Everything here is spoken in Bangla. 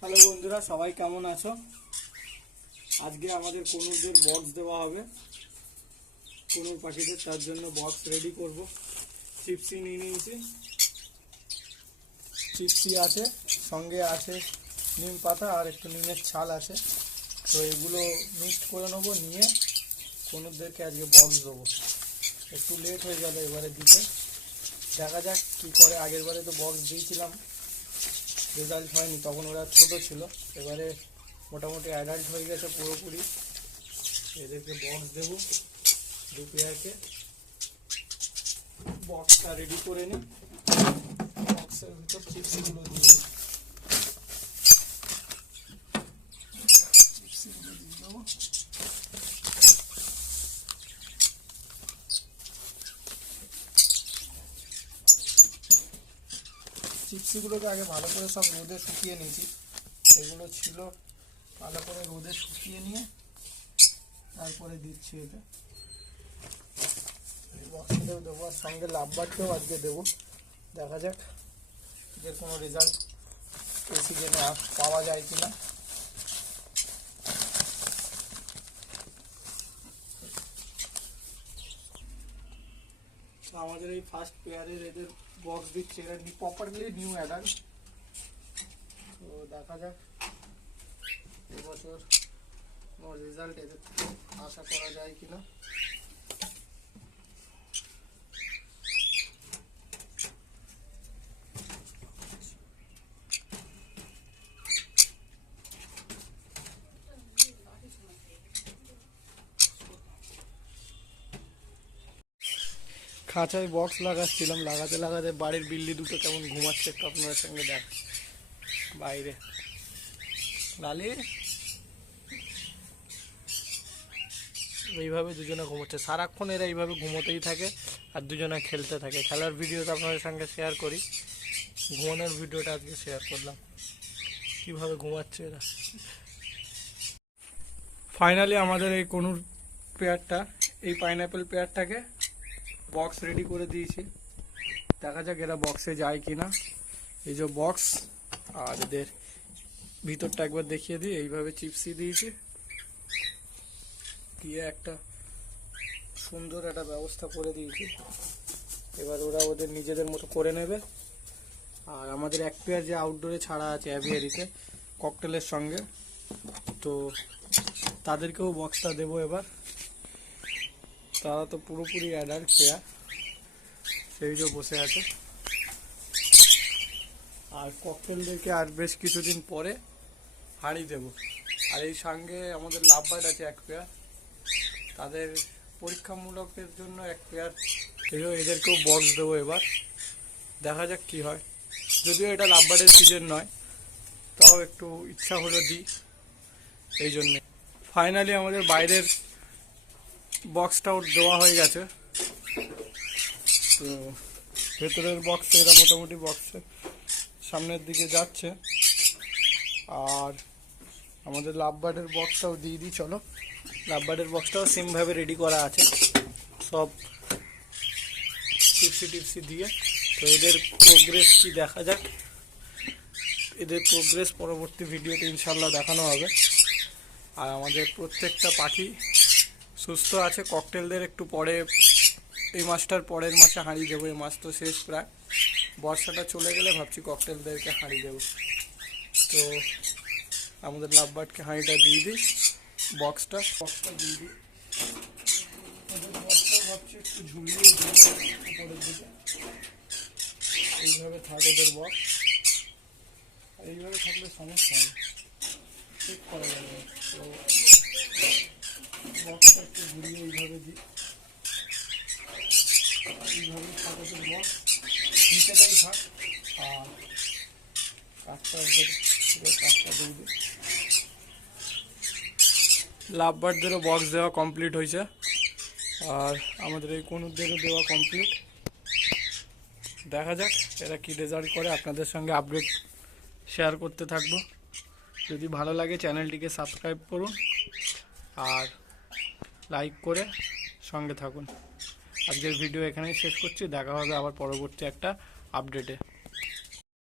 হ্যালো বন্ধুরা, সবাই কেমন আছো? আজকে আমাদের কনুরদের বক্স দেওয়া হবে। কনুর পাখিদের, তার জন্য বক্স রেডি করব। চিপসি নিয়ে নিয়েছি। চিপসি আছে, সঙ্গে আছে নিম পাতা আর একটু নিমের ছাল আছে। তো এগুলো মিক্সড করে নেব, নিয়ে কনুরদেরকে আজকে বক্স দেবো। একটু লেট হয়ে গেল এবারে দিতে। দেখা যাক কী করে, আগের বারে তো বক্স দিয়েছিলাম। রেজাল্ট হয়নি, তখন ওরা ছোট ছিল। এবারে মোটামুটি অ্যাডাল্ট হয়ে গেছে পুরোপুরি। এদেরকে বক্স দেবো দু পেয়ারকে বক্সটা রেডি করে নিই বক্সের ভিতর চিপসগুলো দিয়ে দিই চিপসিগুলো দিয়ে দেবো চিপসিগুলোকে আগে ভালো করে সব রোদে শুকিয়ে নিয়েছি। এগুলো ছিল ভালো করে রোদে শুকিয়ে নিয়ে তারপরে দিচ্ছি এটা। বক্সটাও দেবো আর সঙ্গে লাভবারটাও আজকে দেবো। দেখা যাক যে কোনো রেজাল্ট এসি যেন পাওয়া যায় কি না আমাদের এই ফার্স্ট পেয়ারের এদের বক্স দিচ্ছে। এরা প্রপারলি নিউ অ্যাডাল্ট তো দেখা যাক এবছর রেজাল্ট এদের আশা করা যায় কিনা। খাঁচায় বক্স লাগাচ্ছিলাম, লাগাতে লাগাতে বাড়ির বিল্লি দুটো কেমন ঘুমাচ্ছে একটু আপনাদের সঙ্গে দেখ। বাইরে। লালি? এইভাবে দুজনে ঘুমোচ্ছে। সারাক্ষণ এরা এইভাবে ঘুমোতেই থাকে আর দুজনে খেলতে থাকে। খেলার ভিডিও তো আপনাদের সঙ্গে শেয়ার করি। ঘুমানোর ভিডিওটা আজকে শেয়ার করলাম। কীভাবে ঘুমাচ্ছে এরা। ফাইনালি আমাদের এই কনুর পেয়ারটা এই পাইনঅ্যাপেল পেয়ারটাকে বক্স রেডি করে দিয়েছি। দেখা যাক এরা বক্সে যায় কি না এই যে বক্স আর এদের ভিতরটা একবার দেখিয়ে দিই। এইভাবে চিপসি দিয়েছি। দিয়ে একটা সুন্দর একটা ব্যবস্থা করে দিয়েছি। এবার ওরা ওদের নিজেদের মতো করে নেবে। আর আমাদের এক পেয়ার যে আউটডোরে ছাড়া আছে অ্যাভিয়ারিতে ককটেলের সঙ্গে, তো তাদেরকেও বক্সটা দেবো এবার। তারা তো পুরোপুরি অ্যাডাল্ট পেয়ার সেই যে বসে আছে। আর ককটেলদেরকে আর বেশ কিছুদিন পরে হাঁড়ি দেব। আর এই সঙ্গে আমাদের লাভবার্ড আছে এক পেয়ার তাদের পরীক্ষামূলকের জন্য এক পেয়ার এও এদেরকেও বক্স দেবো এবার। দেখা যাক কি হয়। যদিও এটা লাভবার্ডের সিজন নয়, তাও একটু ইচ্ছা হলো দিই। এই জন্যে। ফাইনালি আমাদের বাইরের বক্সটাও দেওয়া হয়ে গেছে। তো ভেতরের বক্সে এরা মোটামুটি বক্সে সামনের দিকে যাচ্ছে। আর আমাদের লাভবার্ডের বক্সটাও দিয়ে দিই, চলো। লাভবার্ডের বক্সটাও সেমভাবে রেডি করা আছে। সব টিপসি টিপসি দিয়ে। তো এদের প্রোগ্রেস কি দেখা যাক। এদের প্রোগ্রেস পরবর্তী ভিডিওতে ইনশাল্লাহ দেখানো হবে। আর আমাদের প্রত্যেকটা পাখি সুস্থ আছে ককটেলদের একটু পরে, এই মাসটার পরের মাসে হাঁড়ি দেবো, এই মাস তো শেষ প্রায়। বর্ষাটা চলে গেলে ভাবছি ককটেলদেরকে হাঁড়ি দেবো। তো আমাদের লাভবার্ডকে হাঁড়িটা দিয়ে দিই বক্সটা বক্সটা দিয়ে দিই। ভাবছি একটু এইভাবে থাকে ওদের বক্স এইভাবে থাকলে সমস্যা হয় ঠিক করা যাবে। তো বক্সটা বক্স দেওয়া কমপ্লিট হয়েছে। আর আমাদের এই কনুরদেরও দেওয়া কমপ্লিট দেখা যাক এরা কি রেজাল্ট করে। আপনাদের সঙ্গে আপডেট শেয়ার করতে থাকব। যদি ভালো লাগে চ্যানেলটিকে সাবস্ক্রাইব করুন। আর লাইক করে সঙ্গে থাকুন। আজকের ভিডিও এখানেই শেষ করছি। দেখা হবে আবার পরবর্তী একটা আপডেটে।